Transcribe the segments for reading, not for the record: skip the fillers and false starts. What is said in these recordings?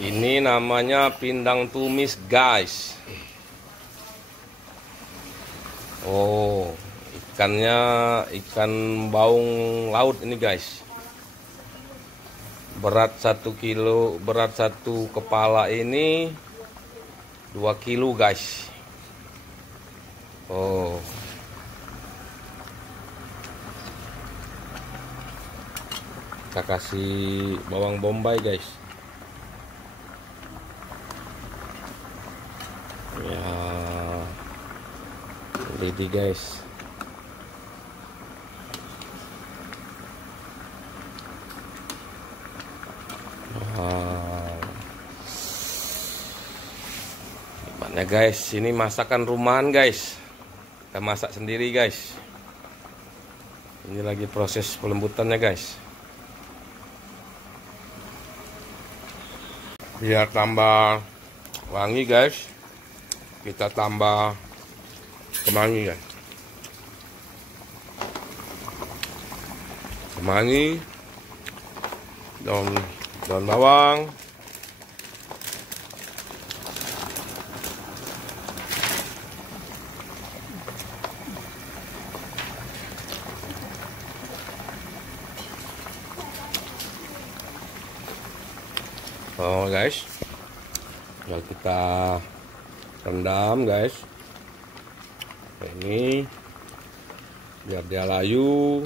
Ini namanya pindang tumis, guys. Oh, ikannya ikan baung laut ini, guys. Berat 1 kilo, berat 1 kepala ini 2 kilo, guys. Oh. Kita kasih bawang bombay, guys. Ya, lidi, guys. Wow. Gimana, guys? Ini masakan rumahan, guys. Kita masak sendiri, guys. Ini lagi proses pelembutannya, guys. Biar tambah wangi, guys, kita tambah kemangi, guys. Kemangi, daun bawang, oh, guys, ya kita rendam, guys. Ini biar dia layu.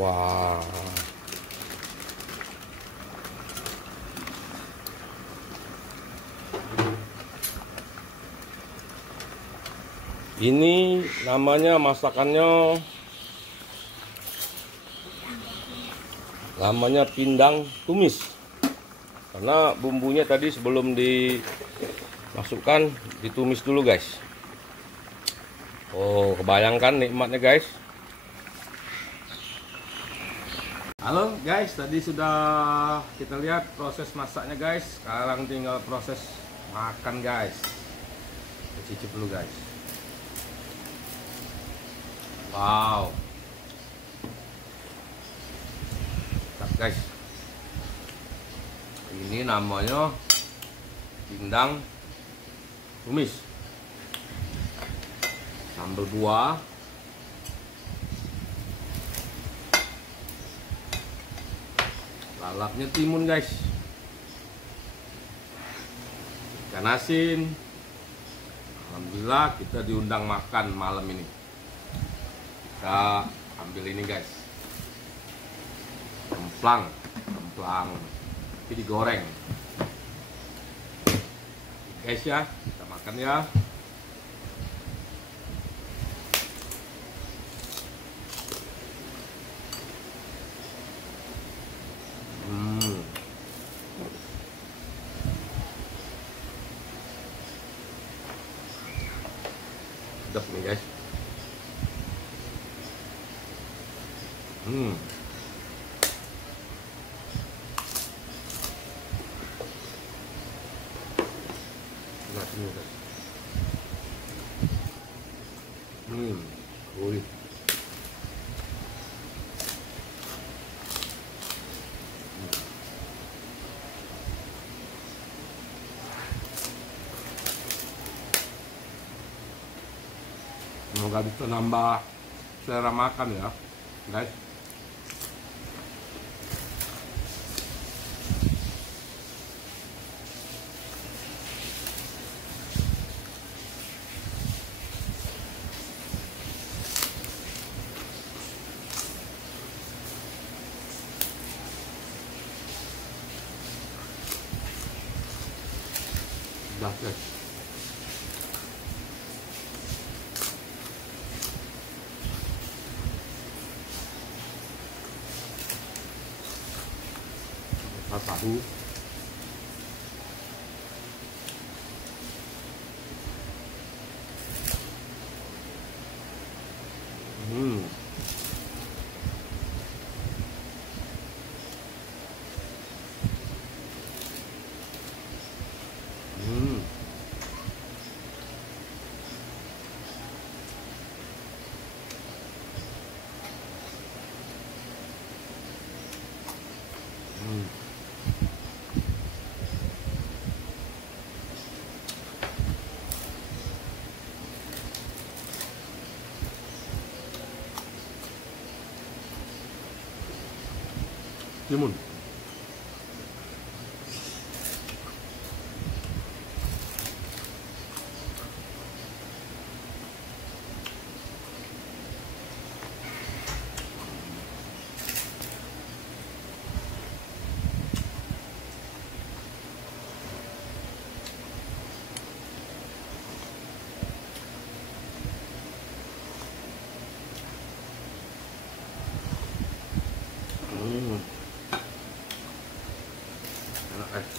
Wah, ini namanya masakannya pindang tumis, karena bumbunya tadi sebelum dimasukkan ditumis dulu, guys. Oh, kebayangkan nikmatnya, guys. Halo, guys, tadi sudah kita lihat proses masaknya, guys. Sekarang tinggal proses makan, guys. Kita cicip dulu, guys. Wow, guys, ini namanya pindang tumis, sambal buah, lalapnya timun, guys, ikan asin. Alhamdulillah kita diundang makan malam ini. Kita ambil ini, guys, kemplang, tapi digoreng, guys, ya. Kita makan, ya. Sedap nih, guys. Gurih. Semoga bisa nambah selera makan, ya, guys. Udah, guys. Tahu. Hmm. Timun. Enak guys.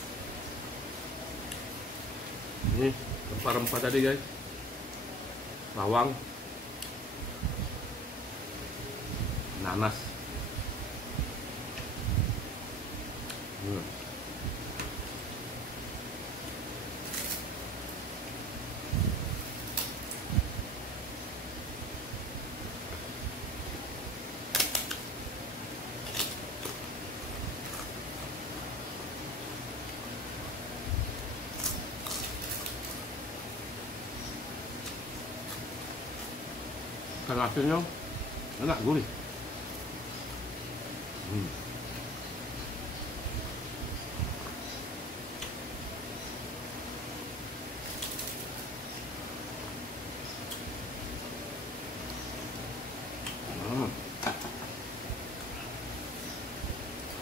Ini rempah-rempah tadi guys, bawang, nanas. Ikan asinnya enak, gurih.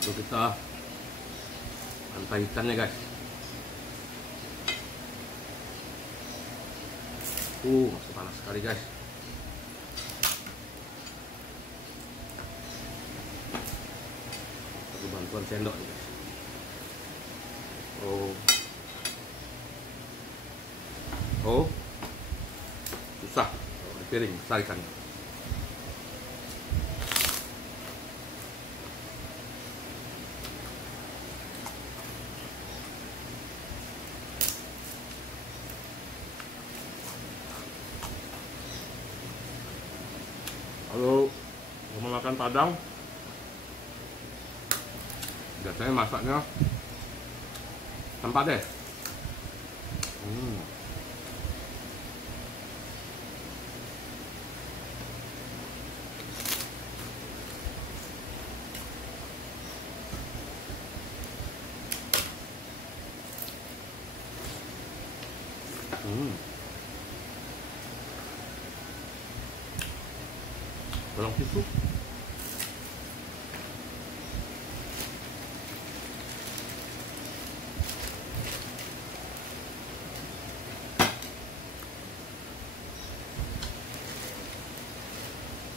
Lalu kita pantai ikannya guys. Masih panas sekali guys. Perlu bantuan sendok nih guys. Susah kalau di piring besar ikannya. Kalau mau makan Padang, biasanya masaknya tanpa deh. Tolong tisu.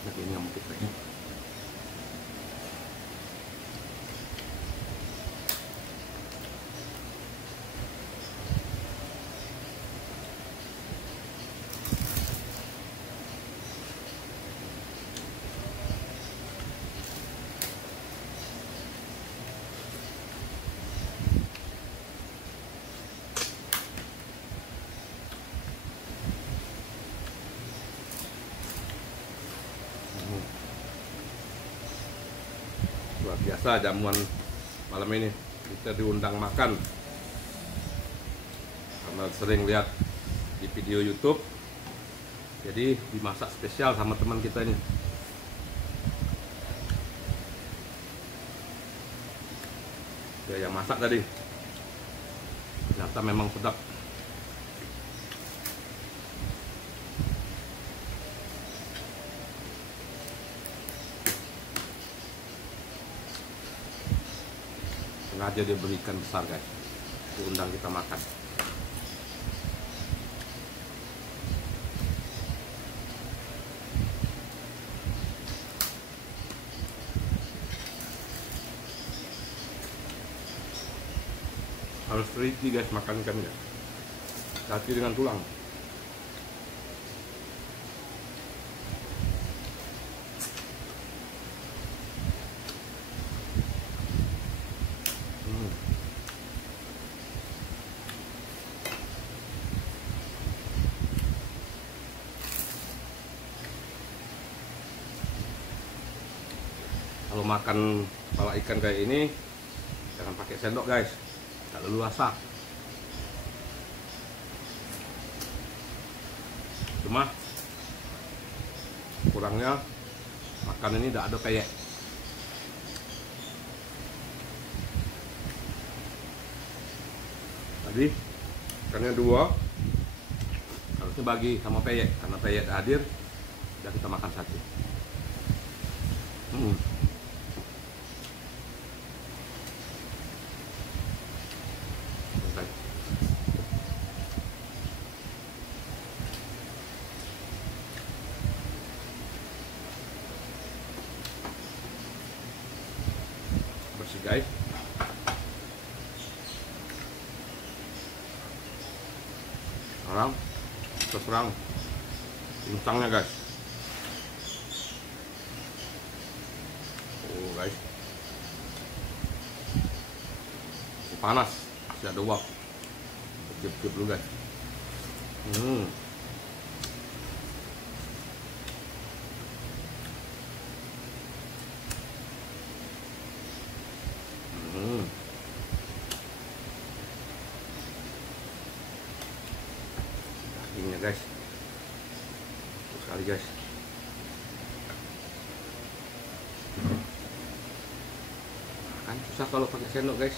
Nah, ini yang kita ini. Luar biasa jamuan malam ini, kita diundang makan karena sering lihat di video YouTube, jadi dimasak spesial sama teman kita ini. Dia yang masak tadi, ternyata memang sedap. Sengaja dia berikan besar guys, diundang kita makan. Harus teliti guys makan ikannya, hati dengan tulang. Kalau makan kepala ikan kayak ini Jangan pakai sendok guys, tak leluasa. Cuma kurangnya makan ini tidak ada peyek. Tadi ikannya 2, harusnya bagi sama peyek, karena peyek hadir dan kita makan 1. Bersih guys. Sekarang kita serang insangnya guys. Oh guys, masih panas, masih ada uap. Cium-cium dulu guys. Dagingnya guys, bagus sekali guys. Kan susah kalau pakai sendok guys.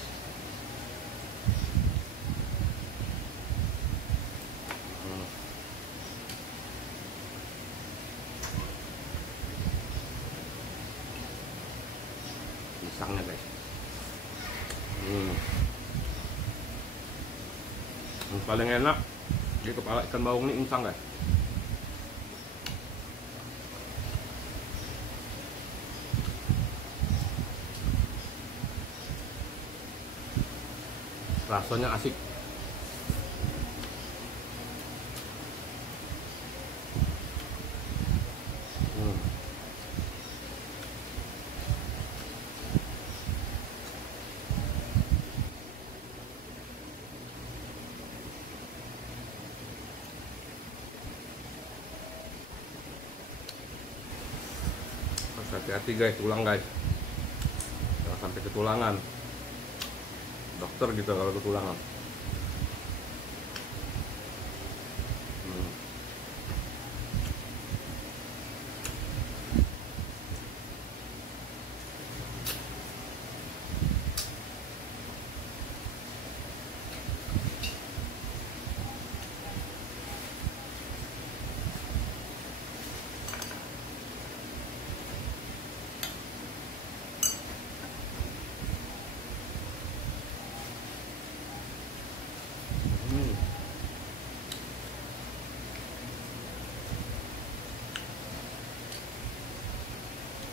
Pisangnya guys. Yang paling enak di kepala ikan baung ini insang guys. Rasanya asik. Hati-hati guys, tulang guys, jangan sampai ketulangan. Dokter gitu kalau ketulangan.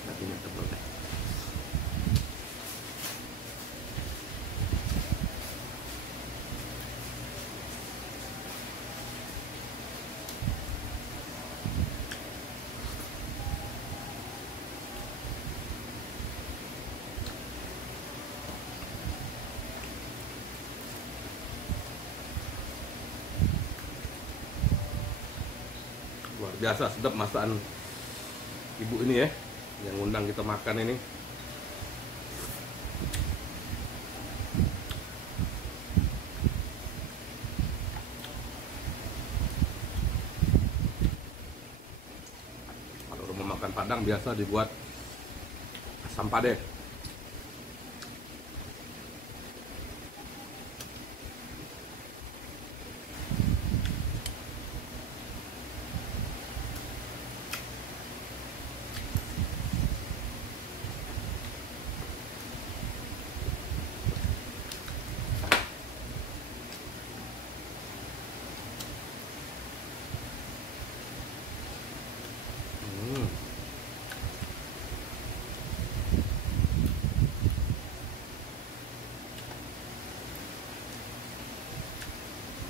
Dagingnya tebal deh. Luar biasa sedap masakan ibu ini ya, yang undang kita makan ini. Kalau rumah makan Padang biasa dibuat asam padeh.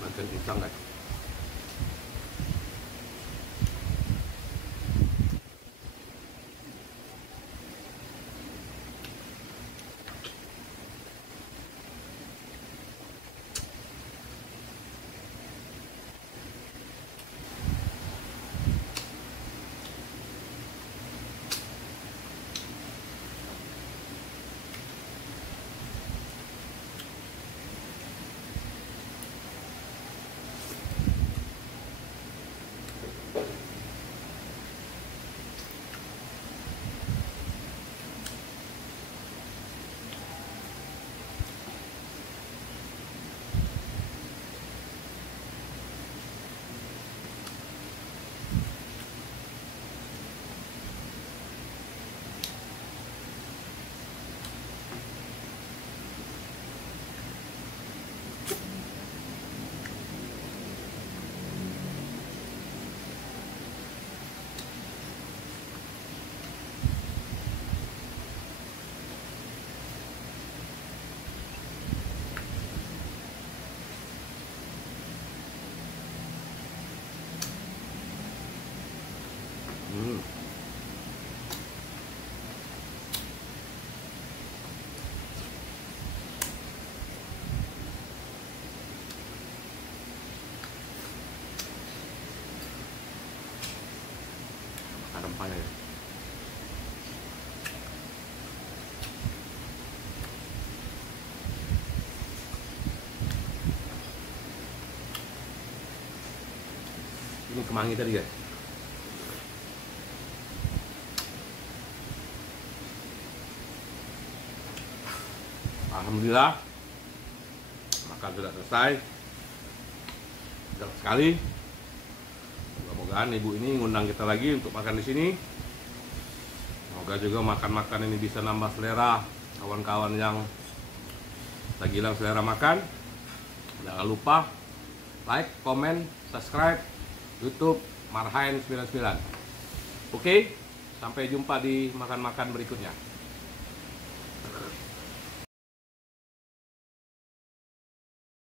Makan insang guys. rempah-rempahnya ya. Ini kemangi tadi guys. Alhamdulillah makan sudah selesai. Sedap sekali. Mudah-mudahan ibu ini ngundang kita lagi untuk makan di sini. Semoga juga makan-makan ini bisa nambah selera kawan-kawan yang lagi hilang selera makan. Jangan lupa like, komen, subscribe YouTube Marhaen 99. Oke, sampai jumpa di makan-makan berikutnya.